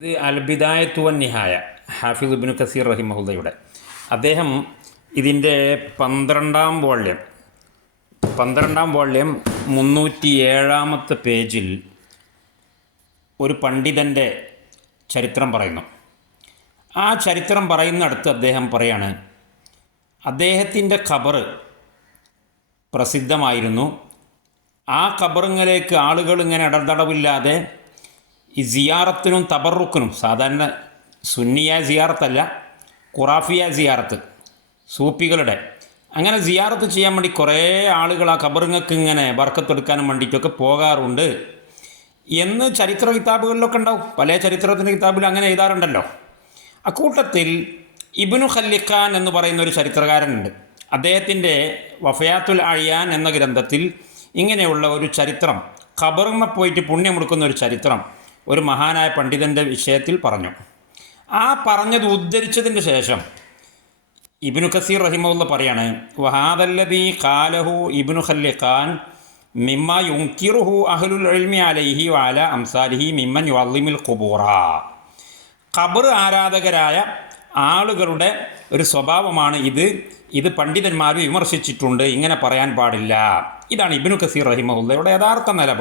ഇത് അൽബിദായത്തുവൻ നിഹായ ഹാഫിദ് ഇബ്നു കസീർ റഹിമഹുദയുടെ അദ്ദേഹം ഇതിന്റെ പന്ത്രണ്ടാം വോള്യം പന്ത്രണ്ടാം വോള്യം മുന്നൂറ്റി ഏഴാമത്തെ പേജിൽ ഒരു പണ്ഡിതന്റെ ചരിത്രം പറയുന്നു. ആ ചരിത്രം പറയുന്നിടത്ത് അദ്ദേഹം പറയാണ് അദ്ദേഹത്തിന്റെ ഖബറ് പ്രസിദ്ധമായിരുന്നു. ആ ഖബറിങ്ങളിലേക്ക് ആളുകൾ ഇങ്ങനെ ഇടതടവില്ലാതെ ഈ സിയാറത്തിനും തബറുക്കിനും സാധാരണ സുന്നിയ സിയാറത്തല്ല ഖുറാഫിയ സിയാറത്ത് സൂപ്പികളുടെ അങ്ങനെ സിയാറത്ത് ചെയ്യാൻ വേണ്ടി കുറേ ആളുകൾ ആ കബറുങ്ങൾക്ക് ഇങ്ങനെ വർക്കത്തെടുക്കാനും വേണ്ടിയിട്ടൊക്കെ പോകാറുണ്ട്. എന്ന് ചരിത്ര കിതാബുകളിലൊക്കെ ഉണ്ടാവും. പല ചരിത്രത്തിന്റെ കിതാബിൽ അങ്ങനെ എഴുതാറുണ്ടല്ലോ. അക്കൂട്ടത്തിൽ ഇബ്നു ഖല്ലിഖാൻ എന്ന് പറയുന്ന ഒരു ചരിത്രകാരനുണ്ട്. അദ്ദേഹത്തിന്റെ വഫയാത്തുൽ അഴിയാൻ എന്ന ഗ്രന്ഥത്തിൽ ഇങ്ങനെയുള്ള ഒരു ചരിത്രം ഖബറിനെ പോയിട്ട് പുണ്യമെടുക്കുന്ന ഒരു ചരിത്രം ഒരു മഹാനായ പണ്ഡിതന്റെ വിഷയത്തിൽ പറഞ്ഞു. ആ പറഞ്ഞത് ഉദ്ധരിച്ചതിന് ശേഷം ഇബിനു കസീർ റഹിമുള്ള പറയാണ് വഹാദല്ലദീ ഖാലഹു ഇബ്നു ഖല്ലിഖാൻ മിമ്മ യുങ്കിറുഹു അഹ്ലുൽ ഇൽമി അലൈഹി വാല അംസാലിഹി മിമ്മൻ വള്ളിമിൽ ഖുബൂറ. ഖബർ ആരാധകരായ ആളുകളുടെ ഒരു സ്വഭാവമാണ് ഇത്. ഇത് പണ്ഡിതന്മാർ വിമർശിച്ചിട്ടുണ്ട്. ഇങ്ങനെ പറയാൻ പാടില്ല. ഇതാണ് ഇബിനു കസീർ റഹിമുള്ളയുടെ യഥാർത്ഥ നിലപാട്.